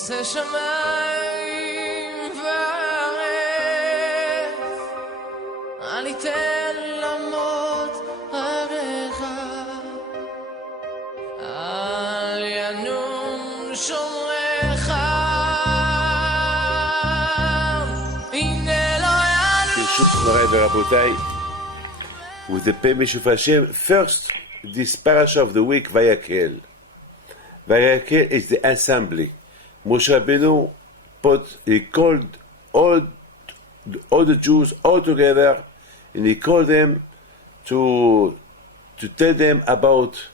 עושה שמיים וארץ, אל יתן למות עריך, אל ינום שומריך, הנה לא ברשות מוריי ורבותיי, with the permission of Hashem, first, this parasha of the week, Vayakel. Vayakel is the assembly. Moshe Rabbeinu he called all the Jews all together, and he called them to tell them about,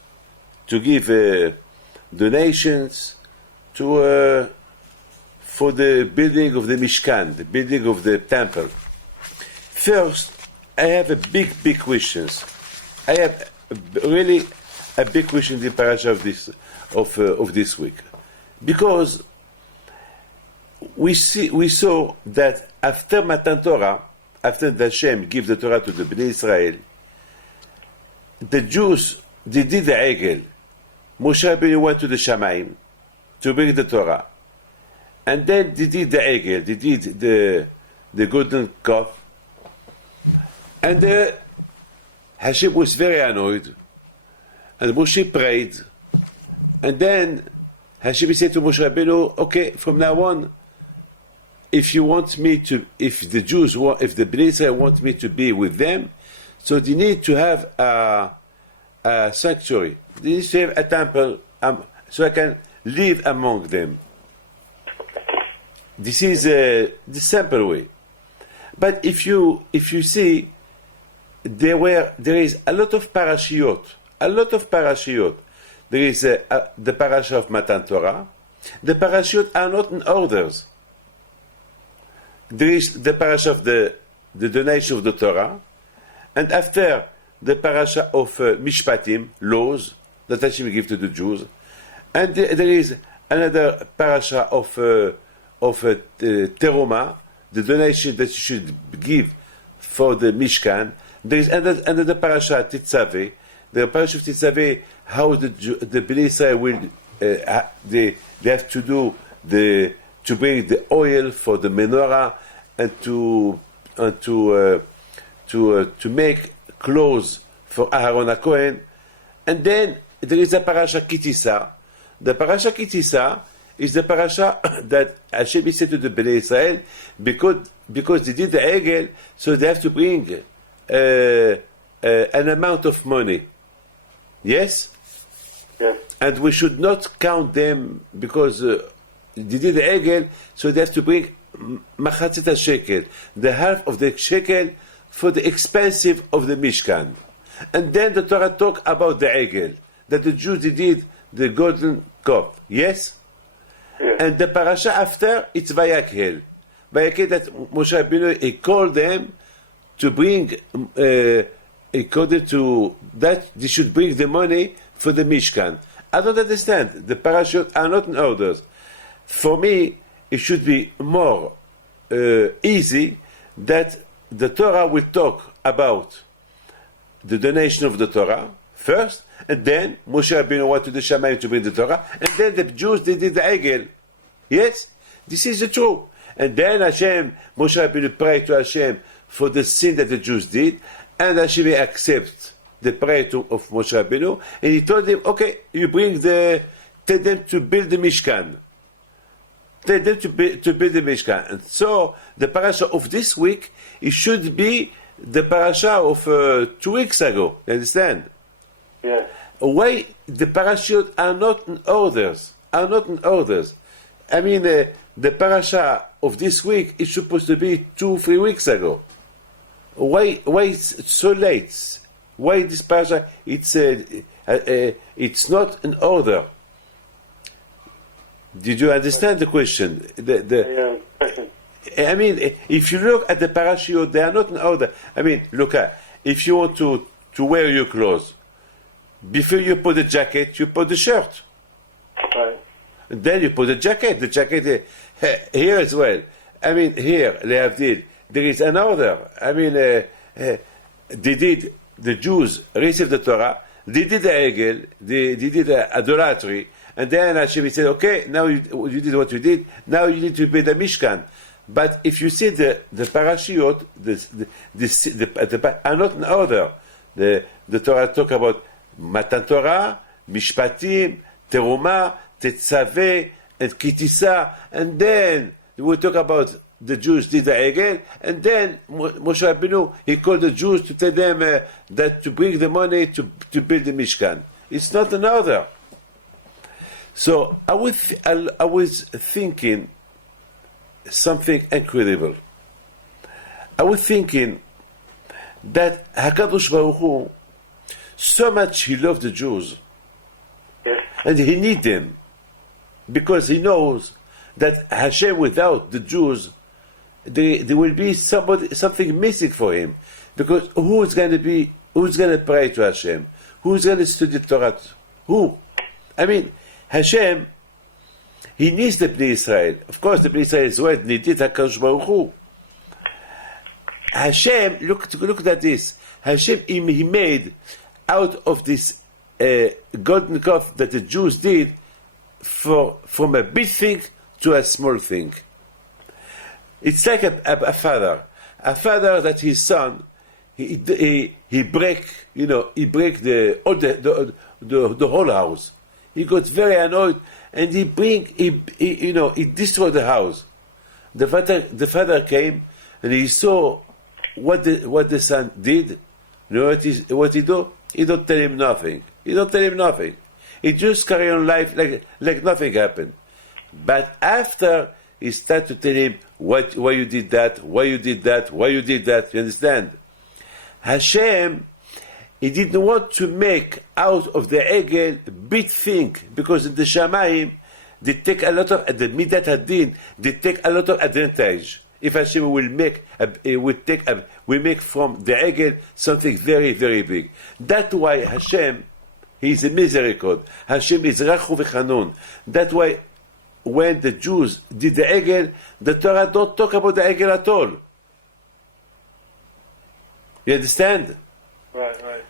to give donations for the building of the Mishkan, the building of the temple. First, I have a big questions. I have really a big question in the parasha of this week, because we saw that after Matan Torah, after the Hashem gave the Torah to the Bnei Israel, the Jews, they did the Egel. Moshe Rabbeinu went to the Shamayim to bring the Torah, and then they did the Egel. They did the golden calf. And Hashem was very annoyed, and Moshe prayed, and then Hashem said to Moshe Rabbeinu, okay, from now on, if the Bnei Israel want me to be with them, so they need to have a sanctuary, they need to have a temple, so I can live among them. This is the simple way. But if you see, there is a lot of parashiot. There is the parasha of Matan Torah. The parashiot are not in orders. There is the parasha of the donation of the Torah, and after the parasha of Mishpatim, laws that Hashem give to the Jews, and there is another parasha of Teruma, the donation that you should give for the Mishkan. There is another parasha, Tetzaveh. The parasha of Tetzaveh, how the Bnei Israel will they have to do to bring the oil for the menorah, and to make clothes for Aaron HaKohen. And then there is a parasha Kitisa. The parasha Kitisa is the parasha that Hashem said to the Bnei Israel, because they did the Egel, so they have to bring an amount of money. Yes? Yes. And we should not count them, because they did the Egel, so they have to bring Machatzit shekel, the half of the shekel for the expensive of the Mishkan. And then the Torah talk about the Egel, that the Jews did the golden cup. Yes? Yes. And the parasha after, it's Vayakel. Vayakel, that Moshe Rabbeinu, he called them to bring, according to that, they should bring the money for the Mishkan. I don't understand. The parashot are not in orders. For me, it should be more easy that the Torah will talk about the donation of the Torah first, and then Moshe Rabbeinu went to the Shamayim to bring the Torah, and then the Jews, they did the Egel. Yes? This is the truth. And then Moshe Rabbeinu prayed to Hashem for the sin that the Jews did, and Hashem accept the prayer of Moshe Rabbeinu, and he told them, okay, you tell them to build the Mishkan. Tell them to build the Mishkan. And so, the parasha of this week, it should be the parasha of 2 weeks ago. You understand? Yes. Why the parashot are not in orders? I mean, the parasha of this week is supposed to be 2-3 weeks ago. Why it's so late? Why this parasha it's not in order? Did you understand the question? I mean, if you look at the parashiyot, they are not in order. I mean, look at, if you want to wear your clothes, before you put the jacket, you put the shirt. Right. And then you put the jacket. The jacket here as well. I mean, here, Lehavdil, there is an order. I mean, the Jews received the Torah, they did the Egel, they did the idolatry, And then Hashem said, okay, now you did what you did, now you need to build a Mishkan. But if you see the parashiot, are not in order. The Torah talk about Matan Torah, Mishpatim, Teruma, Tetzaveh, and Kitisa, and then we talk about the Jews did the Egel, and then Moshe Rabbeinu, he called the Jews to tell them that to bring the money to build the Mishkan. It's not an order. So I was thinking something incredible. I was thinking that HaKadosh Baruch Hu, so much he loved the Jews, Yes. and he needs them, because he knows that Hashem without the Jews, there will be something missing for him, because who's going to pray to Hashem? Who's going to study Torah? Who? I mean, Hashem, he needs the Bnei Israel. Of course, the Bnei Israel is what needed HaKadosh Baruch Hu. Hashem, look at this. Hashem, he made out of this golden calf that the Jews did from a big thing to a small thing. It's like a father that his son he break the whole house. He got very annoyed and he destroyed the house. The father came and he saw what the son did. You know what he do? He don't tell him nothing. He just carry on life like nothing happened. But after he started to tell him why you did that, you understand? Hashem, he didn't want to make out of the Egel big thing, because in the Shamayim, they take a lot of, the Midat Hadin, they take a lot of advantage. If Hashem will make from the Egel something very, very big. That's why Hashem, he is a misericord. Hashem is Rachu v'Chanun. That's why when the Jews did the Egel, the Torah don't talk about the Egel at all. You understand? Right.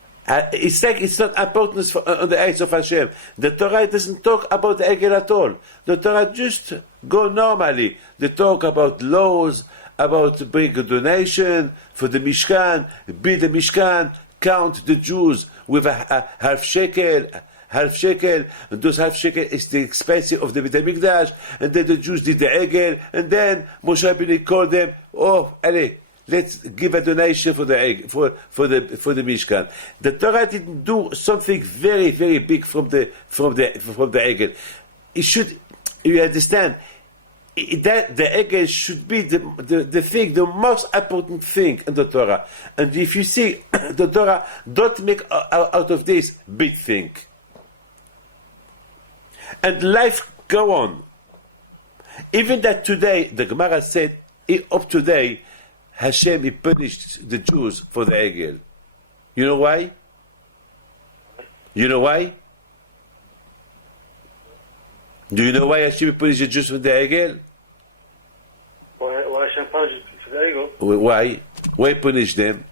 It's like it's not important on the eyes of Hashem. The Torah doesn't talk about the Egel at all. The Torah just go normally. They talk about laws, about bring a donation for the Mishkan, build the Mishkan, count the Jews with a half shekel. And those half shekel is the expense of the Beit HaMikdash, and then the Jews did the Egel, and then Moshe Rabbeinu called them, allez, let's give a donation for the Egel, for the Mishkan. The Torah didn't do something very, very big from the Egel. It should, you understand, that the Egel should be the thing, the most important thing in the Torah. And if you see, the Torah don't make out of this big thing. And life go on. Even that today, the Gemara said, up today, Hashem, he punished the Jews for the Egel. You know why? Do you know why Hashem punished the Jews for the Egel? Why Hashem punished the Egel? Why? Why punish them?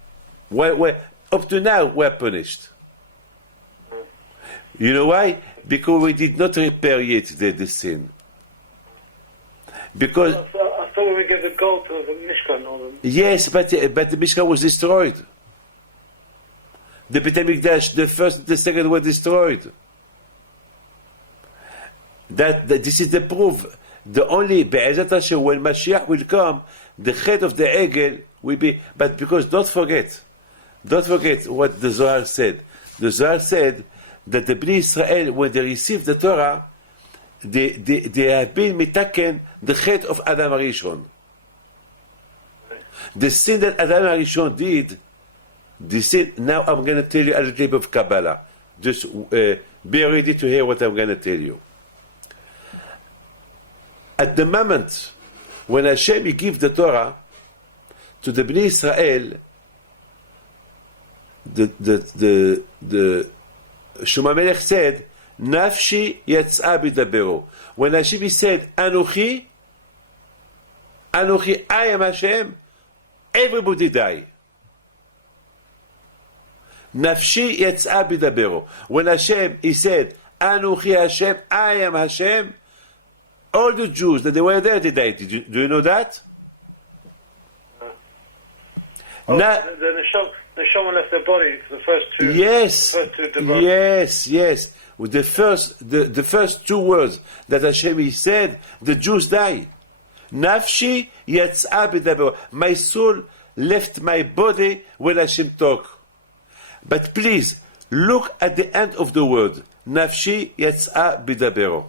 Why? Up to now, we're punished. You know why? Because we did not repair yet the sin. Because I thought we gave the gold to the Mishkan. Or the... yes, but the Mishkan was destroyed. The Beit HaMikdash, the first and the second were destroyed. That this is the proof. The only Be'ezat Hashem, when Mashiach will come, the head of the Egel will be. But because don't forget what the Zohar said. The Zohar said that the Bnei Israel, when they received the Torah, they have been mitaken the head of Adam HaRishon. The sin that Adam HaRishon did, the sin, now I'm going to tell you a little bit of Kabbalah. Just be ready to hear what I'm going to tell you. At the moment when Hashem gave the Torah to the Bnei Israel, the Shlomo Melech said, Nafshi yatz'a bidabero. When Hashem said, Anochi, I am Hashem, everybody died. Nafshi yatz'a bidabero. When Hashem, he said, Anuchi Hashem, I am Hashem. All the Jews that they were there, they died. Do you know that? Oh, Now, the neshama left their body for the first two. yes, The first two devotees. yes. With the first two words that Hashem he said, the Jews died. Nafshi yatz'a b'daber. My soul left my body when Hashem talked. But please look at the end of the word. Nafshi yatz'a b'dabero.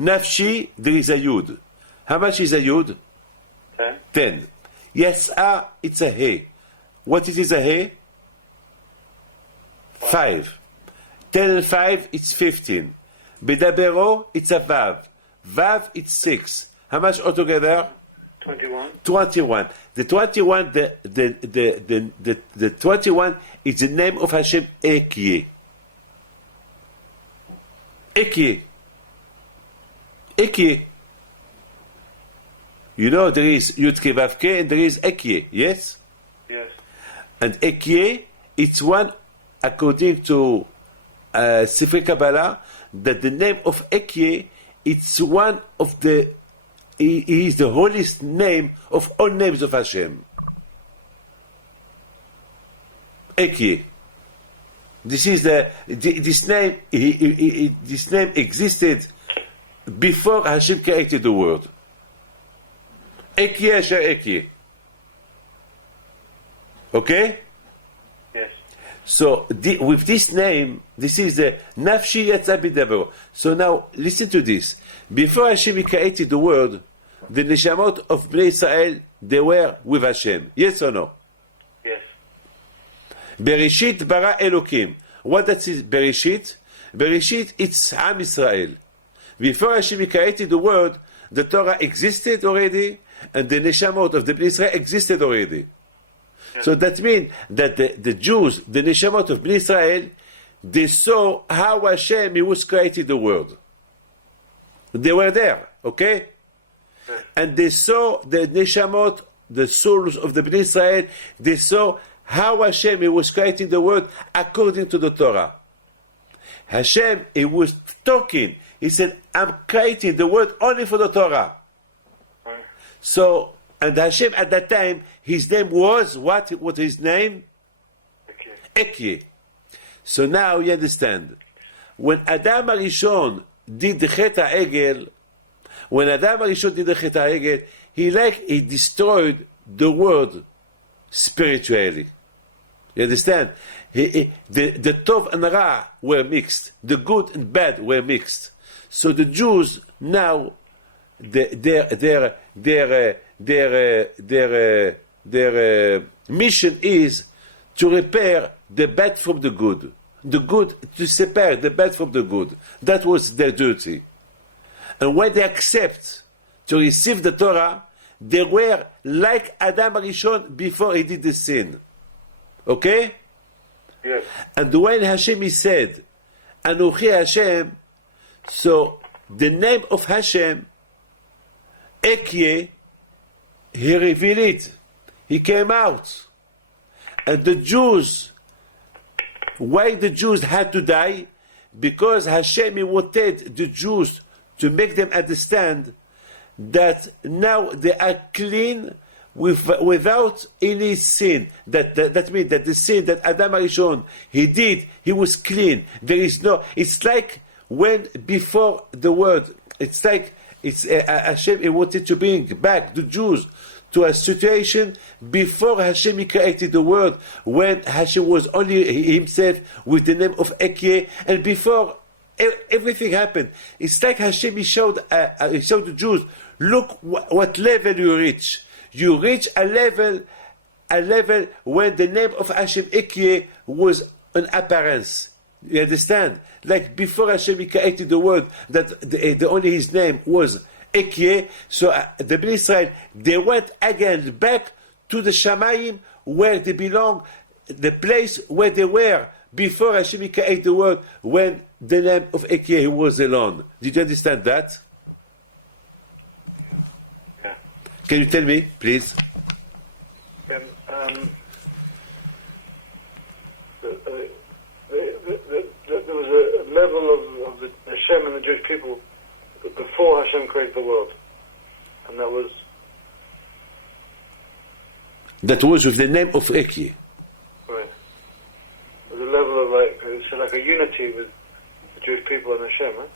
Nafshi, there is a yud. How much is a yud? 10. Yatz'a, it's a he. What is a he? 5. 10 and 5, it's 15. B'dabero, it's a vav. Vav, it's 6. How much altogether? 21. 21. The 21, the 21 is the name of Hashem Ekyeh. Ekyeh. Ekyeh. You know there is Yud Ke Vav Ke and there is Ekyeh, yes? Yes. And Ekyeh, it's one, according to Sifrei Kabbalah, that the name of Ekyeh, it's one of the, he is the holiest name of all names of Hashem. Ekyeh. This is this name. This name existed before Hashem created the world. Ekyeh Asher Ekyeh. Okay. Yes. So with this name, this is the Nafshi Yatza B'Dabero. So now listen to this. Before Hashem created the world, the neshamot of Bnei Israel, they were with Hashem. Yes or no? Yes. Bereshit bara Elokim. What that is Bereshit? Bereshit, it's Am Israel. Before Hashem created the world, the Torah existed already, and the neshamot of the Bnei Israel existed already. So that means that the Jews, the neshamot of Bnei Israel, they saw how Hashem he was created the world. They were there, okay? And they saw the neshamot, the souls of the Bnei Israel, they saw how Hashem he was creating the world according to the Torah. Hashem he was talking. He said, I'm creating the world only for the Torah. Right. So, and Hashem at that time, his name was, what his name? Okay. Ekyeh. So now you understand. When Adam HaRishon did the Chet HaEgel, he destroyed the world spiritually. You understand? The Tov and Ra were mixed. The good and bad were mixed. So the Jews now, their mission is to repair the bad from the good. The good, to separate the bad from the good. That was their duty. And when they accept to receive the Torah, they were like Adam HaRishon before he did the sin. Okay? Yes. And when Hashem he said, Anuchi Hashem, so the name of Hashem, Ekyeh, he revealed it. He came out. And the Jews, why the Jews had to die? Because Hashem he wanted the Jews to make them understand that now they are clean without any sin. That means that the sin that Adam HaRishon he did, he was clean. There is no. It's like when before the world. It's like Hashem he wanted to bring back the Jews to a situation before Hashem he created the world, when Hashem was only himself with the name of Ekyeh, and before everything happened. It's like Hashem he showed the Jews, look what level you reach. You reach a level when the name of Hashem Ekyeh was an appearance. You understand? Like before Hashem he created the world, that the only his name was Ekyeh. So the Bnei Israel, they went again back to the Shamayim where they belong, the place where they were before Hashem he created the world, when the name of Ekyeh was alone. Did you understand that? Yeah. Can you tell me, please? There was a level of Hashem and the Jewish people before Hashem created the world. And that was with the name of Eki. right. There's a level of like a unity with the Jewish people and Hashem, right?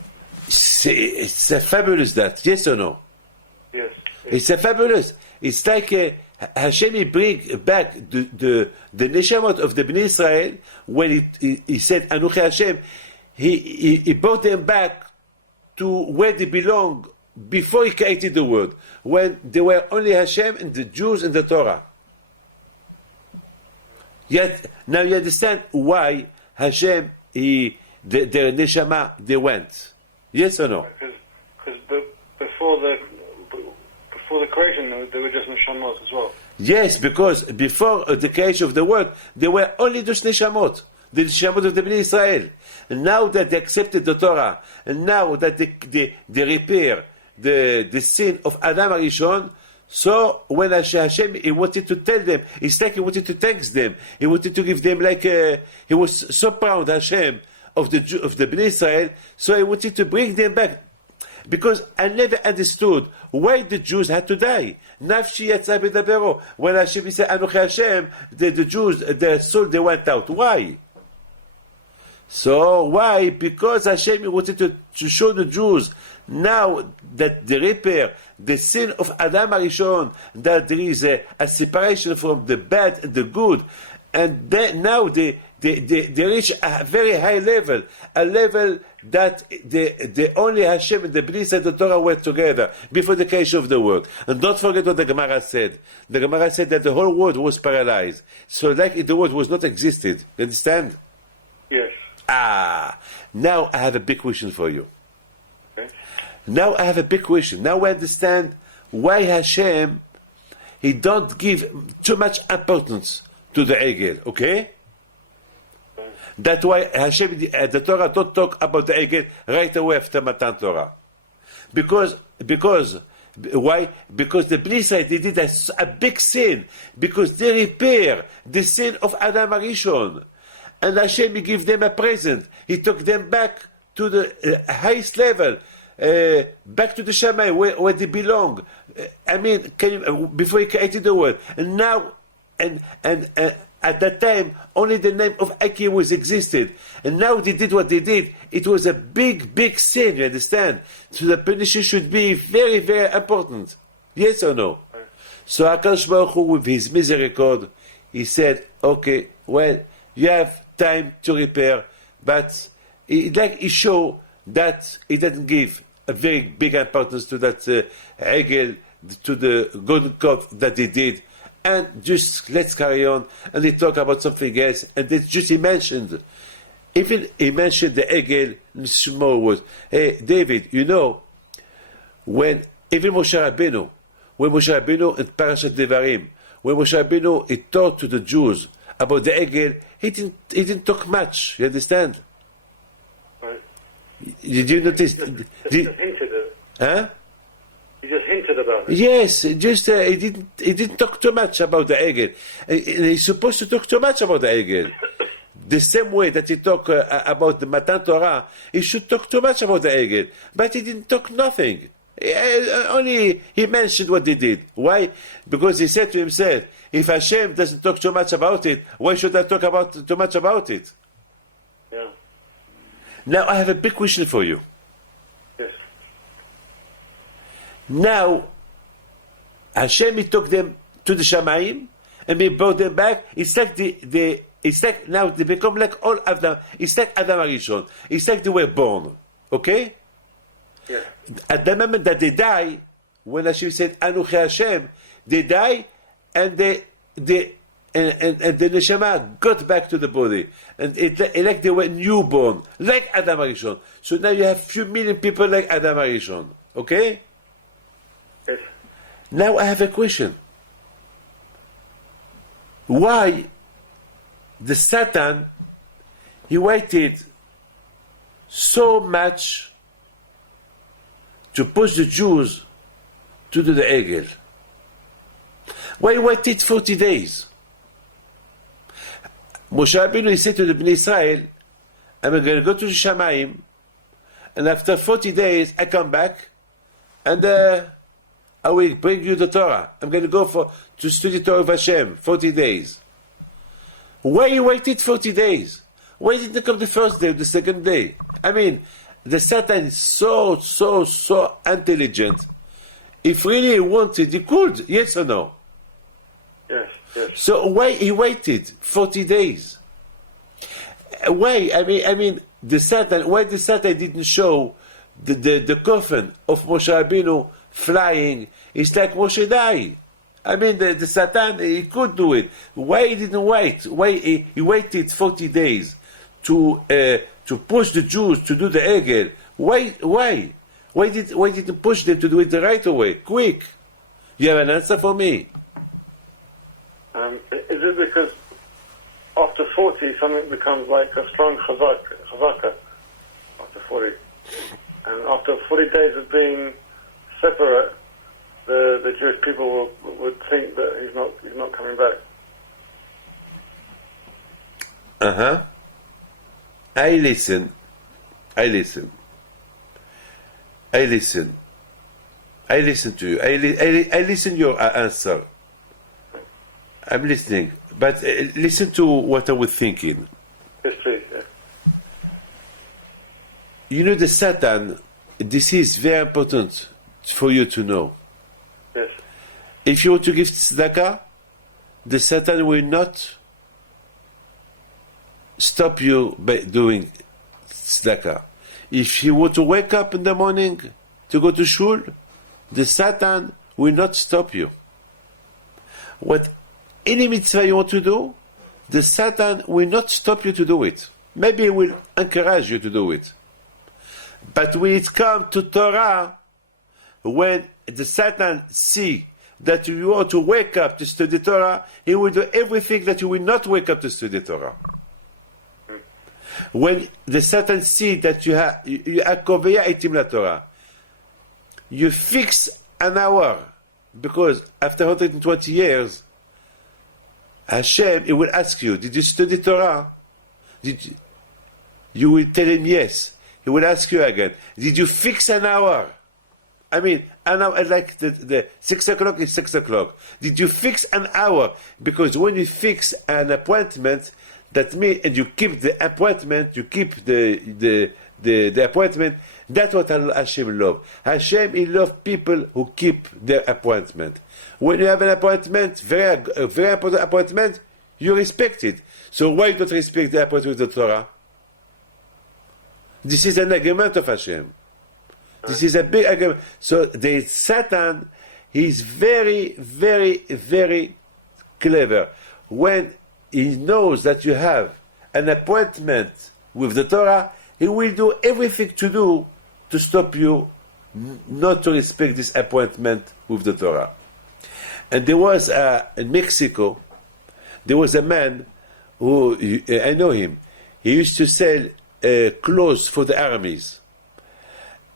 It's a fabulous that, yes or no? Yes. It's a fabulous. It's like Hashem he bring back the neshamot of the Bnei Israel when he said Anuchi Hashem. He brought them back to where they belong before he created the world, when they were only Hashem and the Jews and the Torah. Yet now you understand why Hashem their neshama they went. Yes or no? Because before the creation, they were just neshamot as well. Yes, because before the creation of the world, they were only those neshamot, the neshamot of the Bnei Israel. And now that they accepted the Torah, and now that they repair the sin of Adam Arishon, so when Hashem he wanted to tell them, it's like he wanted to thank them. He wanted to give them he was so proud Hashem of the Bnei Israel, so he wanted to bring them back. Because I never understood why the Jews had to die. Nafshi yatsa b'dabero. When Hashem said Anuchi Hashem, the Jews, their soul they went out. Why? So why? Because Hashem wanted to show the Jews now that they repair the sin of Adam Arishon, that there is a separation from the bad and the good, and now they reach a very high level, a level that the only Hashem and the Bnei Israel and the Torah were together before the creation of the world. And don't forget what the Gemara said. The Gemara said that the whole world was paralyzed. So like the world was not existed. You understand? Yes. Now I have a big question for you. Okay. Now I have a big question. Now we understand why Hashem, he don't give too much importance to the Egel, okay? That's why Hashem, the Torah don't talk about the Egel right away after Matan Torah. Because why? Because the Bnei Israel, they did a big sin. Because they repair the sin of Adam Arishon. And Hashem, he gave them a present. He took them back to the highest level, back to the Shammai, where they belong. Before he created the world. And now, and at that time, only the name of Aki was existed. And now they did what they did. It was a big, big sin, you understand? So the punishment should be very, very important. Yes or no? So HaKadosh Baruch Hu, with his misericord, he said, okay, well, you have time to repair, but he showed that he didn't give a very big importance to that Egel, to the golden calf that they did. And just let's carry on, and he talk about something else, and it's just he mentioned the Egel in small words. Hey, David, you know, when even Moshe Rabbeinu in Parsha Devarim, when Moshe Rabbeinu he taught to the Jews about the Egel, he didn't talk much. You understand? Right. Did you notice? Just hinted at it. Huh? He just hinted about it. Yes, just he didn't talk too much about the Egel. He's supposed to talk too much about the Egel. The same way that he talked about the Matan Torah, he should talk too much about the Egel. But he didn't talk nothing. Only he mentioned what they did. Why? Because he said to himself, if Hashem doesn't talk too much about it, why should I talk too much about it? Yeah. Now I have a big question for you. Yes. Now, Hashem he took them to the Shamayim and he brought them back. It's like it's like now they become like all Adam. It's like Adam Arishon. It's like they were born. Okay? Yeah. At the moment that they die, when Hashem said Anuchi Hashem, they die and the neshama got back to the body, and it like they were newborn, like Adam Arishon. So now you have few million people like Adam Arishon. Okay? Yes. Now I have a question. Why the Satan he waited so much to push the Jews to do the Egel? Why waited 40 days? Moshe Rabbeinu he said to the Bnei Israel, I'm going to go to the Shamayim, and after 40 days I come back, and I will bring you the Torah. I'm going to go to study Torah of Hashem, 40 days. Why you waited 40 days? Why didn't you come the first day or the second day? I mean, the Satan is so intelligent. If really he wanted, he could, yes or no? Yes, yes. So why he waited 40 days? Why? I mean, why the Satan didn't show the coffin of Moshe Rabbeinu flying? It's like Moshe died. I mean, the Satan, he could do it. Why he didn't wait? Why he waited 40 days to push the Jews to do the Egel? Why? Why didn't push them to do it the right away? Quick! You have an answer for me? Is it because after 40 something becomes like a strong chazaka after 40? And after 40 days of being separate, the Jewish people would think that he's not coming back. I listen to you. I listen your answer. I'm listening, but listen to what I was thinking. Yes, please. Yeah. You know, the Satan, this is very important for you to know. Yes. If you want to give tzedakah, the Satan will not stop you by doing tzedakah. If you want to wake up in the morning to go to shul, the Satan will not stop you. What any mitzvah you want to do, the Satan will not stop you to do it. Maybe he will encourage you to do it. But when it comes to Torah, when the Satan see that you want to wake up to study Torah, he will do everything that you will not wake up to study Torah. When the Satan see that you are koveya etim la Torah, you fix an hour, because after 120 years, Hashem, he will ask you, did you study Torah? You will tell him yes. He will ask you again, did you fix an hour? I mean, an hour, like the 6 o'clock is 6 o'clock. Did you fix an hour? Because when you fix an appointment, that means, and you keep the appointment, you keep the appointment, that's what Hashem loves. Hashem, he loves people who keep their appointment. When you have an appointment, a very important appointment, you respect it. So why don't respect the appointment with the Torah? This is an argument of Hashem. This is a big argument. So the Satan, he's very, very, very clever. When he knows that you have an appointment with the Torah, he will do everything to stop you not to respect this appointment with the Torah. And there was in Mexico, there was a man who, I know him, he used to sell clothes for the armies.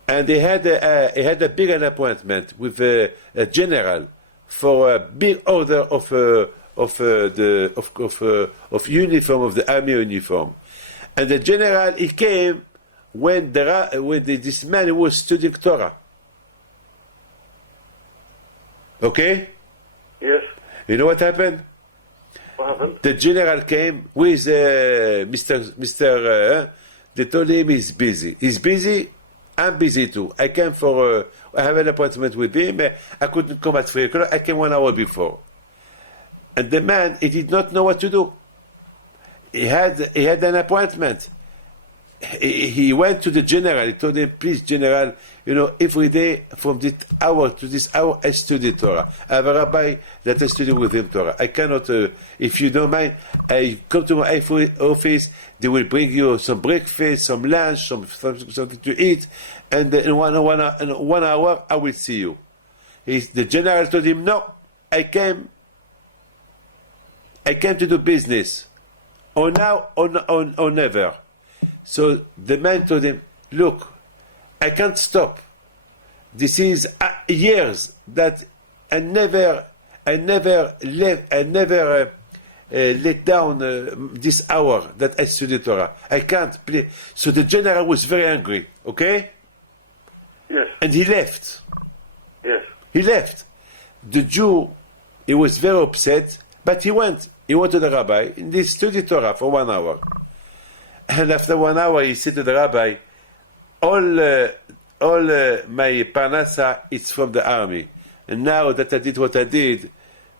And he had a big appointment with a general for a big order of uniform, of the army uniform. And the general, he came when this man was studying Torah. Okay? Yes. You know what happened? What happened? The general came with Mr. They told him he's busy. He's busy. I'm busy too. I came I have an appointment with him. I couldn't come at 3 o'clock. I came 1 hour before. And the man, he did not know what to do. He had an appointment. He went to the general. He told him, please, general, every day from this hour to this hour, I study Torah. I have a rabbi that I study with him Torah. I cannot, if you don't mind, I come to my office. They will bring you some breakfast, some lunch, something to eat, and in one hour, I will see you. The general told him, no, I came to do business, or now or never. So the man told him, look, I can't stop. This is years that I never let down this hour that I study Torah. I can't play. So the general was very angry, okay? Yes. And he left. Yes. He left. The Jew, he was very upset, but he went. He went to the rabbi, and he studied Torah for 1 hour. And after 1 hour, he said to the rabbi, all my parnasa, it's from the army. And now that I did what I did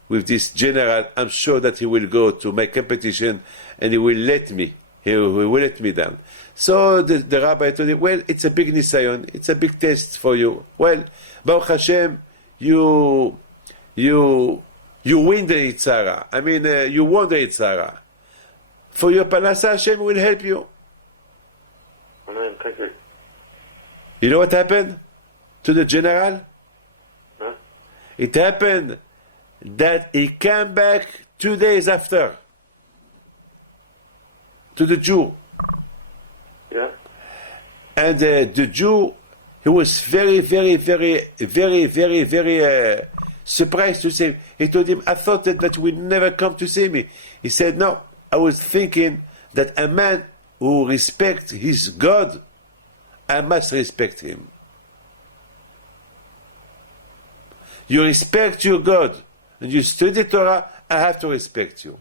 with this general, I'm sure that he will go to my competition and he will let me. He will let me down. So the rabbi told him, well, it's a big nisayon, it's a big test for you. Well, Baruch Hashem, you win the Yitzhara. I mean, you won the Yitzhara. For your parnasa, Hashem will help you. Amen. Thank you. You know what happened to the general? Huh? It happened that he came back 2 days after to the Jew. Yeah. And the Jew, he was very, very, very, very, very, very surprised to see him. He told him, I thought that you would never come to see me. He said, no, I was thinking that a man who respects his God, I must respect him. You respect your God, and you study Torah, I have to respect you.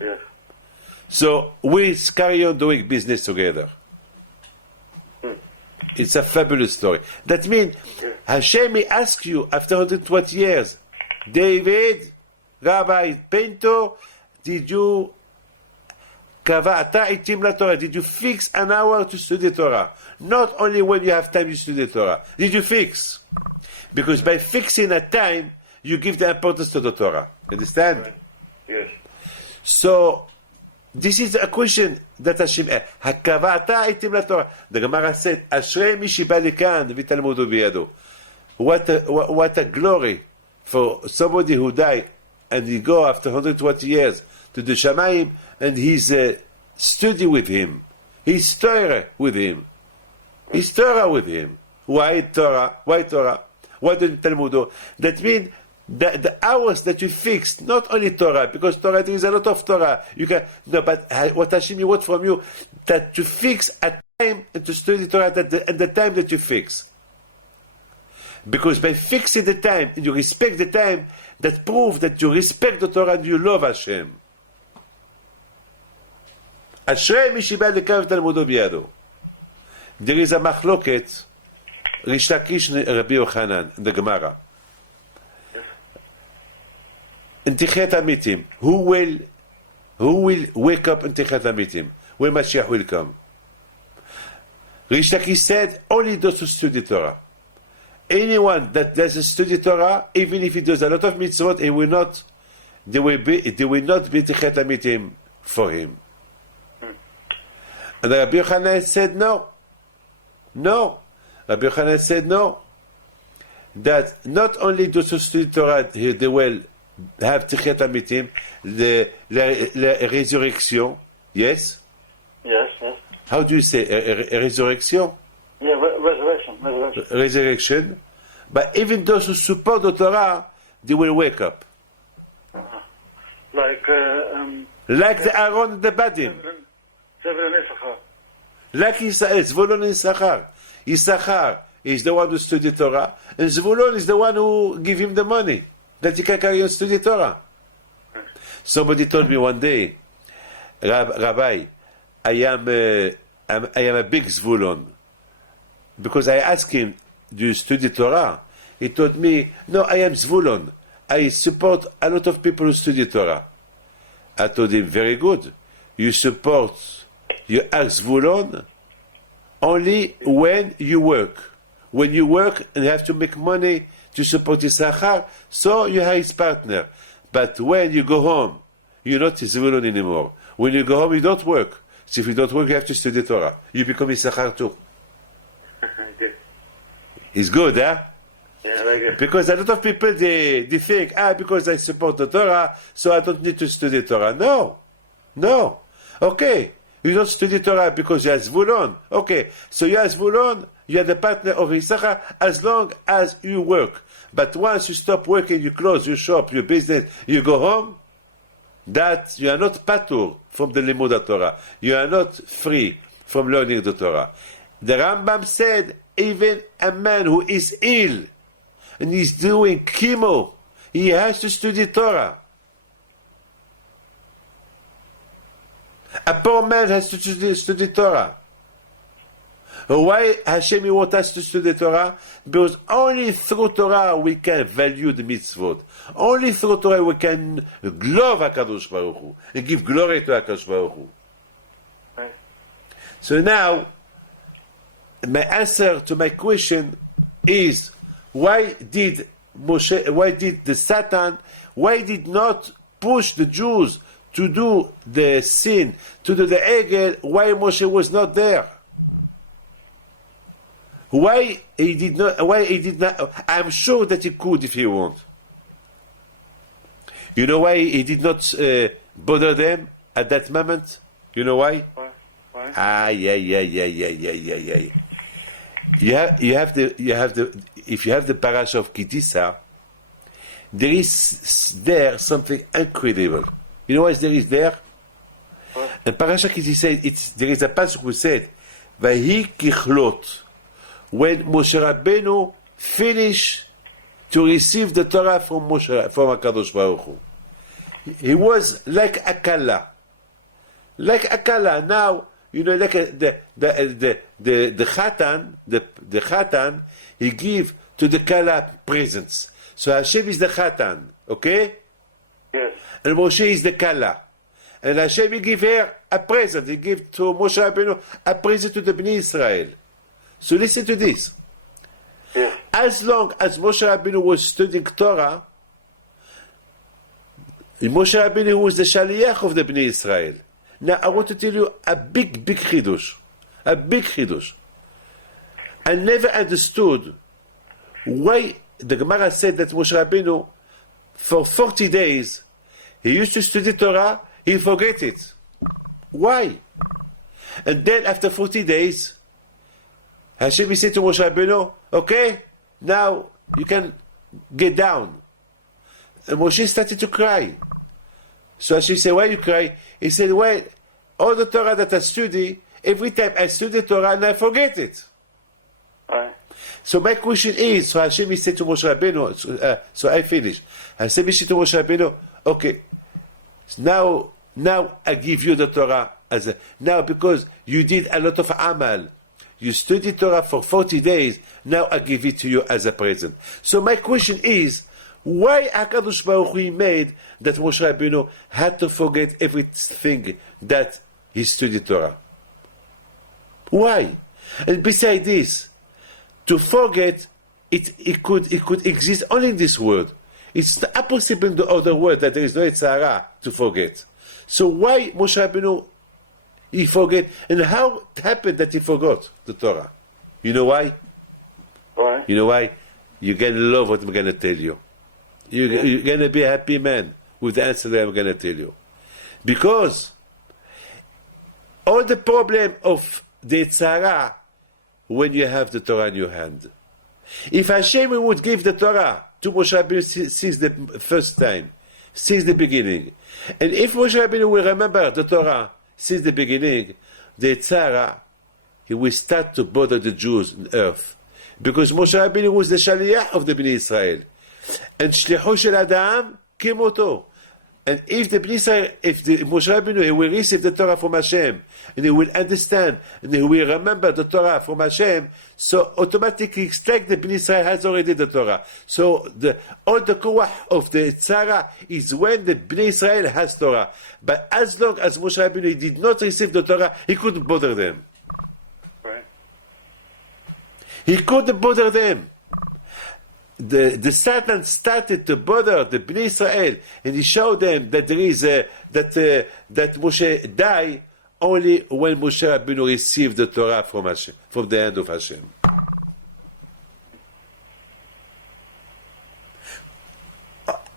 Yes. So we carry on doing business together. It's a fabulous story. That means Hashem may ask you after 120 years, David, Rabbi Pinto, did you did you fix an hour to study Torah? Not only when you have time you study Torah. Did you fix? Because by fixing a time, you give the importance to the Torah. Understand? Right. Yes. So, this is a question that Hashem Hakavata itim la Torah. The Gemara said, Ashrei mi shiba lekan v'talmudu biyado. What a glory for somebody who died and he go after 120 years to the Shamayim and he's study with him. He's Torah with him. He's Torah with him. Why Torah? Why Torah? Why the Talmud? That means the hours that you fixed, not only Torah, because Torah, there is a lot of Torah. You can no, but what Hashem wants from you, that to fix a time and to study Torah at the time that you fix. Because by fixing the time and you respect the time, that proves that you respect the Torah and you love Hashem. Ashrei mi shiba lekav talmudo biyado. There is a machloket, Rish Lakish Rabbi Yochanan, in the Gemara. In Tichet HaMitim, who will wake up in Tichet HaMitim when Mashiach will come? Rish Lakish said, only those who study Torah. Anyone that doesn't study Torah, even if he does a lot of mitzvot, there will not be Tichet HaMitim for him. And Rabbi Yochanan said no. No. Rabbi Yochanan said no. That not only those who study Torah, they will have Tichet HaMitim, the resurrection, yes? Yes, yes. How do you say resurrection? Yeah, resurrection. Resurrection. But even those who support the Torah, they will wake up. Like the Aaron and the Badim. Zevul and Issachar. Like Zvulun and Issachar. Issachar is the one who studied Torah, and Zvulun is the one who give him the money that he can carry on study Torah. Somebody told me one day, Rabbi, I am a big Zvulun. Because I asked him, do you study Torah? He told me, no, I am Zvulun. I support a lot of people who study Torah. I told him, very good. You ask Zvulun only when you work. When you work and have to make money to support Issachar, so you are his partner. But when you go home, you're not Zvulun anymore. When you go home, you don't work. So if you don't work, you have to study Torah. You become Issachar too. It's good, huh? Yeah, very good. Because a lot of people, they think, because I support the Torah, so I don't need to study Torah. No. Okay, you don't study Torah because you are Zvulun. Okay, so you are Zvulun, you are the partner of Issachar as long as you work. But once you stop working, you close your shop, your business, you go home, that you are not patur from the limud Torah. You are not free from learning the Torah. The Rambam said, even a man who is ill and is doing chemo, he has to study Torah. A poor man has to study Torah. Why Hashem wants us to study Torah? Because only through Torah we can value the mitzvot. Only through Torah we can love HaKadosh Baruch Hu and give glory to HaKadosh Baruch Hu. Right. So now, my answer to my question is, why did the Satan, why did not push the Jews to do the sin, to do the egel, why Moshe was not there? Why he did not, I'm sure that he could if he want. You know why he did not bother them at that moment? You know why? Why? Yeah. You have the, if you have the Parsha of Kitisa, there is there something incredible. You know what there is there? In Parsha Kitisa, there is a passage who said, Vahi kichlot, when Moshe Rabbeinu finished to receive the Torah from HaKadosh Baruch Hu. He was like a kala. Like a kala. Now, you know, like the Chatan, he give to the kala presents. So Hashem is the Chatan, okay? Yes. And Moshe is the kala. And Hashem he give her a present. He give to Moshe Rabbeinu a present to the Bnei Israel. So listen to this. Yes. As long as Moshe Rabbeinu was studying Torah, Moshe Rabbeinu was the Shaliach of the Bnei Israel. Now I want to tell you a big chidush. A big chidush. I never understood why the Gemara said that Moshe Rabbeinu, for 40 days, he used to study Torah, he forget it. Why? And then after 40 days, Hashem said to Moshe Rabbeinu, okay, now you can get down. And Moshe started to cry. So Hashem said, why you cry? He said, well, all the Torah that I study, every time I study Torah and I forget it. Right. So my question is, so Hashem said to Moshe Rabbeinu, so I finish. Hashem said to Moshe Rabbeinu, okay, now I give you the Torah now because you did a lot of amal. You studied Torah for 40 days, now I give it to you as a present. So my question is, why HaKadosh Baruch Hu made that Moshe Rabbeinu had to forget everything that he studied Torah? Why? And besides this, to forget, it could exist only in this world. It's impossible in the other world that there is no Yitzhara to forget. So why Moshe Rabbeinu he forget, and how it happened that he forgot the Torah? You know why? Why? You know why? You're going to love what I'm going to tell you. You're going to be a happy man with the answer that I'm going to tell you. Because all the problem of the Tzara when you have the Torah in your hand. If Hashem would give the Torah to Moshe Rabbeinu since the first time, since the beginning, and if Moshe Rabbeinu will remember the Torah since the beginning, the Tzara, he will start to bother the Jews on earth. Because Moshe Rabbeinu was the Shaliach of the Bnei Israel. And Shlichu shel Adam kemoto. And if the Bnei Israel, if the Moshe Rabbeinu, he will receive the Torah from Hashem, and he will understand, and he will remember the Torah from Hashem, so automatically it's like the Bnei Israel has already the Torah. So all the koach of the Tzara is when the Bnei Israel has Torah. But as long as Moshe Rabbeinu did not receive the Torah, he couldn't bother them. Right. He couldn't bother them. The Satan started to bother the Bnei Israel, and he showed them that there is that Moshe died only when Moshe Rabbeinu received the Torah from Hashem, from the hand of Hashem.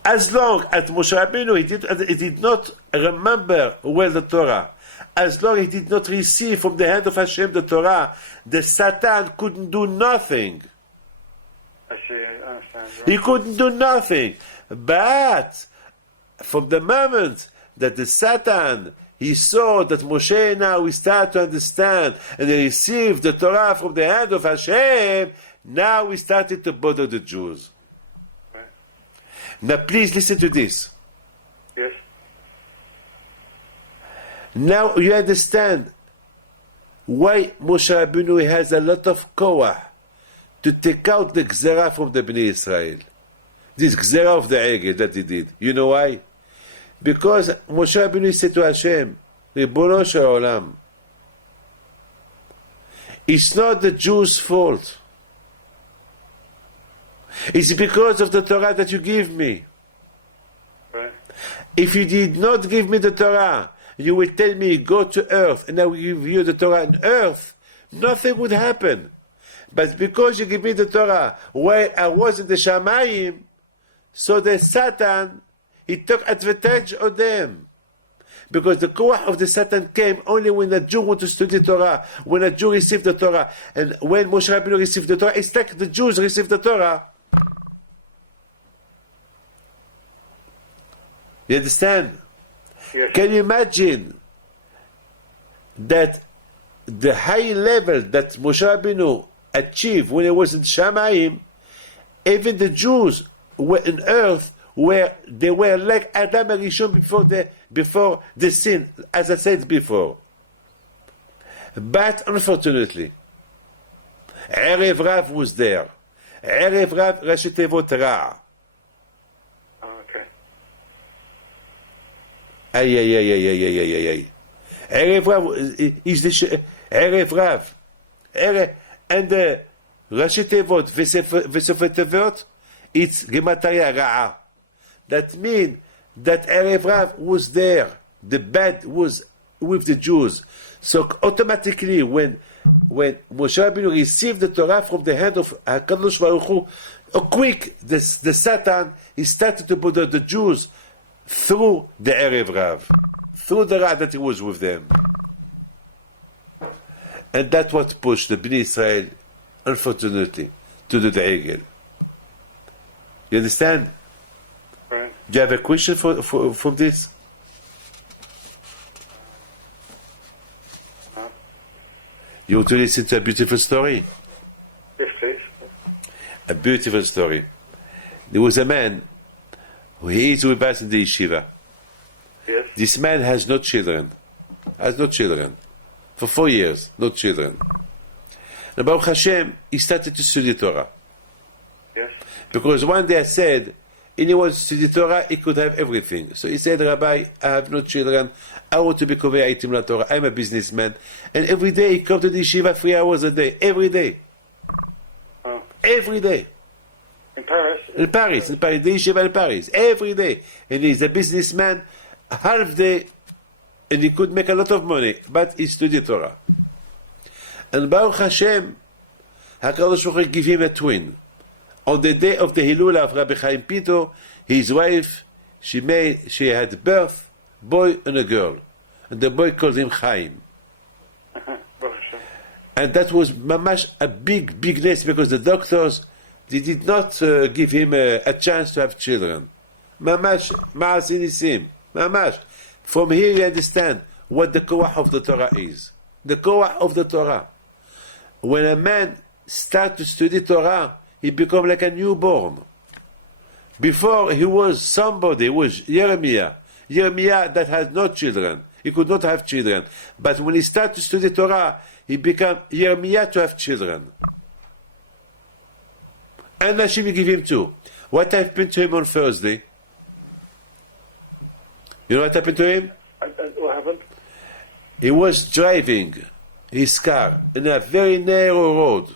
As long as Moshe Rabbeinu he did not remember well the Torah, as long as he did not receive from the hand of Hashem the Torah, the Satan couldn't do nothing. Right. He couldn't do nothing. But from the moment that the Satan, he saw that Moshe now he started to understand and he received the Torah from the hand of Hashem, now he started to bother the Jews. Right. Now please listen to this. Yes. Now you understand why Moshe Rabbeinu has a lot of koah to take out the gzera from the Bnei Israel. This gzera of the egel that he did. You know why? Because Moshe Rabbeinu said to Hashem, Ribono shel olam, it's not the Jews' fault. It's because of the Torah that you give me. Right. If you did not give me the Torah, you will tell me, go to earth, and I will give you the Torah on earth, nothing would happen. But because you give me the Torah while I was in the Shamayim, so the Satan, he took advantage of them. Because the koah of the Satan came only when a Jew wanted to study Torah, when a Jew received the Torah. And when Moshe Rabbeinu received the Torah, it's like the Jews received the Torah. You understand? Yes. Can you imagine that the high level that Moshe Rabbeinu achieved when he was in Shamayim, even the Jews were on earth where they were like Adam Arishon before the sin, as I said before. But unfortunately, Erev Rav was there. Erev Rav Rashi Tevot Ra. Okay. Ay. Erev Rav is the Erev Rav. And the Rashi Tevot Vesofet Tevot, it's Gematria Ra'a. That means that Erev Rav was there. The bad was with the Jews. So automatically when Moshe Rabbeinu received the Torah from the hand of HaKadosh Baruch Hu, the Satan, he started to bother the Jews through the Erev Rav, through the Ra that he was with them. And that's what pushed the Bnei Israel, unfortunately, to do the Egel. You understand? Right. Do you have a question from this? No. You want to listen to a beautiful story? Yes, please. A beautiful story. There was a man who is with us in the yeshiva. Yes. This man has no children. For 4 years, no children. And Baruch Hashem, he started to study Torah. Yes. Because one day I said, anyone study Torah, he could have everything. So he said, Rabbi, I have no children. I want to be Kovei Aitim La Torah. I'm a businessman. And every day he comes to the yeshiva 3 hours a day. Every day. Oh. Every day. In Paris? In Paris, the yeshiva in Paris. Every day. And he's a businessman, half day, and he could make a lot of money. But he studied Torah. And Baruch Hashem, HaKadosh Baruch Hu gave him a twin. On the day of the Hilula of Rabbi Chaim Pito, his wife, she had birth, boy and a girl. And the boy called him Chaim. And that was mamash a big ness because the doctors, they did not give him a chance to have children. Mamash, ma'asinisim, mamash. From here you understand what the koah of the Torah is. The koah of the Torah. When a man starts to study Torah, he becomes like a newborn. Before he was somebody, he was Jeremiah. Jeremiah that had no children. He could not have children. But when he started to study Torah, he became Jeremiah to have children. And Hashem will give him two. What happened to him on Thursday? You know what happened to him? What happened? He was driving his car in a very narrow road.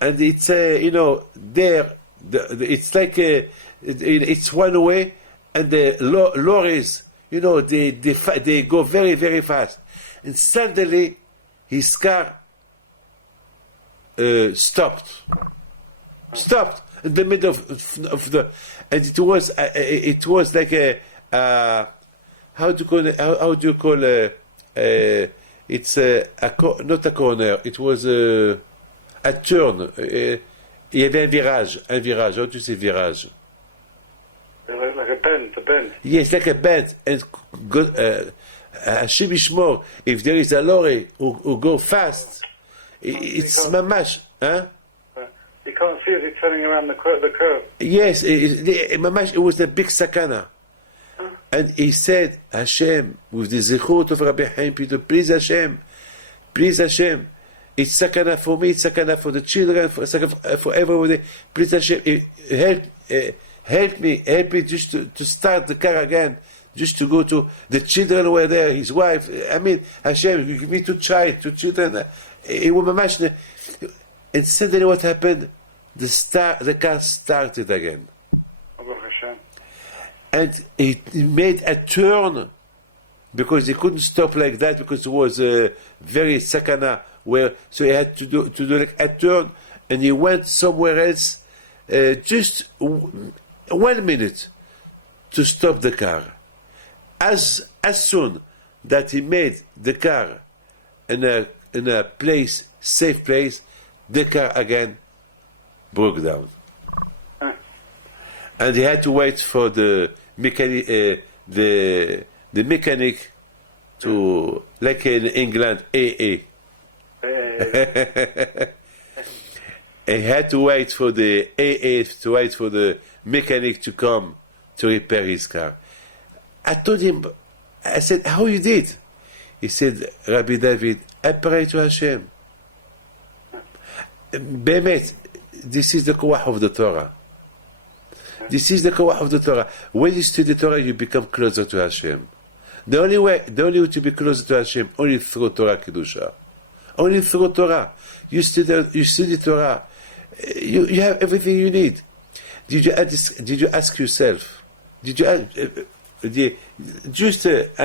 And it's, there, it's like, it's one way, and the lorries, they go very, very fast. And suddenly, his car stopped in the middle of the, and it was like a, how do you call it's not a corner, it was a turn. Il y avait un virage. How do you say virage? Like a bend. Yes, like a bend. And God, Hashem Yishmor, if there is a lorry who go fast, it's mamash. Huh? You can't see it turning around the curve. Yes, mamash, it was a big sakana. And he said, Hashem, with the zichut of Rabbi Chaim Pito, please Hashem, it's sakana for me, it's sakana for the children, for everybody. Please Hashem, help me just to start the car again, just to go to, the children were there, his wife. I mean, Hashem, you give me two children. It was mamash. And suddenly what happened? The car started again. And he made a turn, because he couldn't stop like that, because it was a very sakana, so he had to do like a turn, and he went somewhere else, just 1 minute to stop the car. As soon that he made the car in a place, safe place, the car again broke down. And he had to wait for the mechanic, the mechanic to, like in England, AA. He had to wait for the AA, to wait for the mechanic to come to repair his car. I told him, I said, how you did? He said, Rabbi David, I pray to Hashem. Bemet, this is the koach of the Torah. This is the koach of the Torah. When you study the Torah, you become closer to Hashem. The only way to be closer to Hashem, only through Torah Kedusha. Only through Torah. You study Torah. You have everything you need. Did you ask yourself? I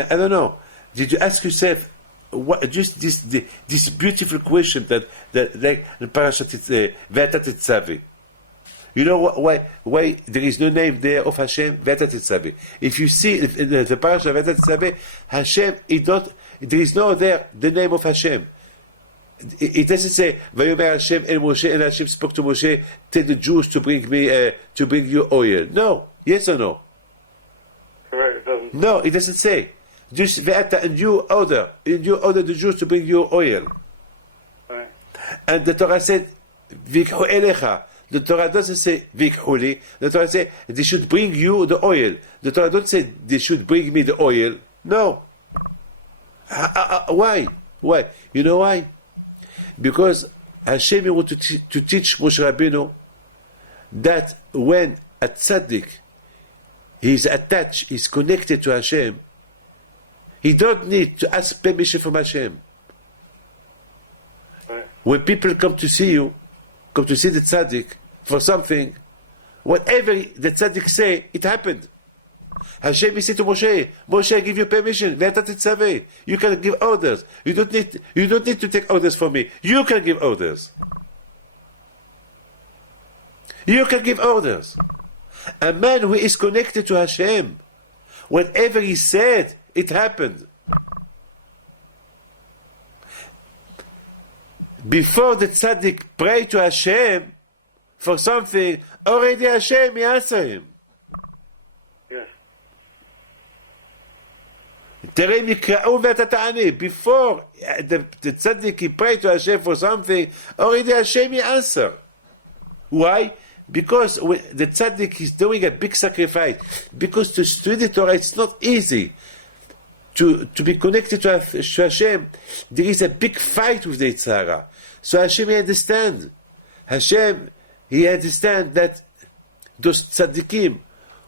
don't know. Did you ask yourself just this beautiful question that like in Parsha Ve'ata Tetzavi? You know why there is no name there of Hashem? Ve'ata Tetzavi. If you see in the Parsha Ve'ata Tetzavi, Hashem, there is no there the name of Hashem. It doesn't say Vayomer Hashem el Moshe, and Hashem spoke to Moshe, tell the Jews to bring you oil. No, yes or no? Correct. It doesn't. No, it doesn't say. Just Ve'ata, and you order the Jews to bring you oil. Right. And the Torah said Vikhu elecha. The Torah doesn't say Vikhuli. The Torah says they should bring you the oil. The Torah don't say they should bring me the oil. No. Why? Why? You know why? Because Hashem wanted to teach Moshe Rabbeinu that when a tzaddik is attached, is connected to Hashem, he don't need to ask permission from Hashem. Right. When people come to see you, come to see the tzaddik for something, whatever the tzaddik say, it happened. Hashem said to Moshe, I give you permission. You can give orders. You don't need to take orders from me. You can give orders. You can give orders. A man who is connected to Hashem, whatever he said, it happened. Before the tzaddik prayed to Hashem for something, already Hashem, he answered him. Yes. Before the tzaddik he prayed to Hashem for something, already Hashem he answered. Why? Because the tzaddik is doing a big sacrifice. Because to study Torah, it's not easy. To be connected to Hashem, there is a big fight with the Yitzhara. So Hashem he understand. Hashem he understand that those tzaddikim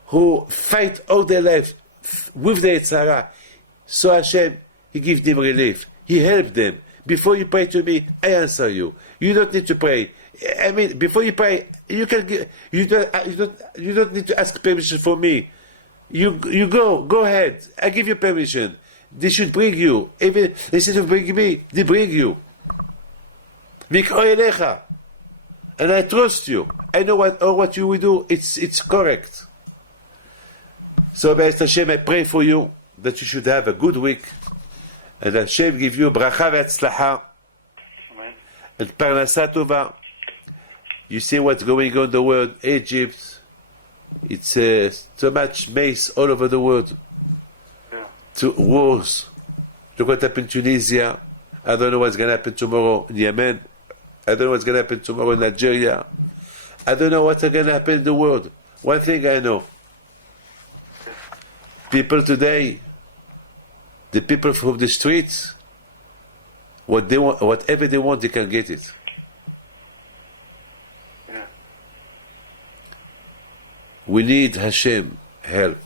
who fight all their life with the Yitzhara, so Hashem he gives them relief. He helps them. Before you pray to me, I answer you. You don't need to pray. I mean, before you pray, you can give, you don't need to ask permission from me. You go ahead. I give you permission. They should bring you. Even instead of bringing me, they bring you. And I trust you. I know what you will do. It's correct. So, Be'ez Hashem, I pray for you that you should have a good week, and Hashem give you bracha ve'atzlacha and parnasa tova. You see what's going on in the world, Egypt, It's so much mace all over the world. Yeah. To wars. Look what happened in Tunisia. I don't know what's going to happen tomorrow in Yemen. I don't know what's going to happen tomorrow in Nigeria. I don't know what's going to happen in the world. One thing I know. People today, the people from the streets, what they want, whatever they want, they can get it. Yeah. We need Hashem help.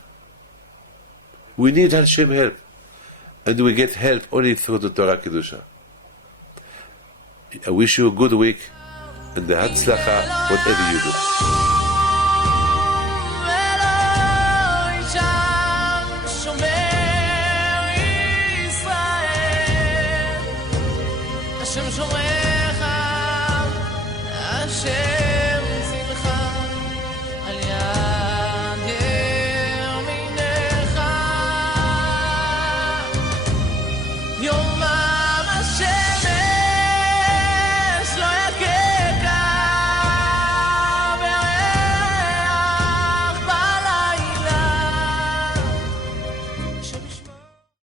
We need Hashem help. And we get help only through the Torah Kedusha. I wish you a good week and the Hatzlacha, whatever you do. השם שומרך, השם